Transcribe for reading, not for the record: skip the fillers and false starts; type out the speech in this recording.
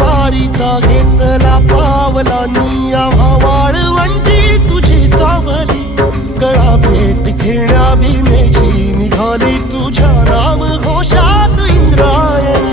वारीचा घेतला पावलांनी आम्हा वाळवंटी तुझी सावली गळा भेट घेण्या भीमेची निघाली तुझ्या नाम घोषात इंद्रायणी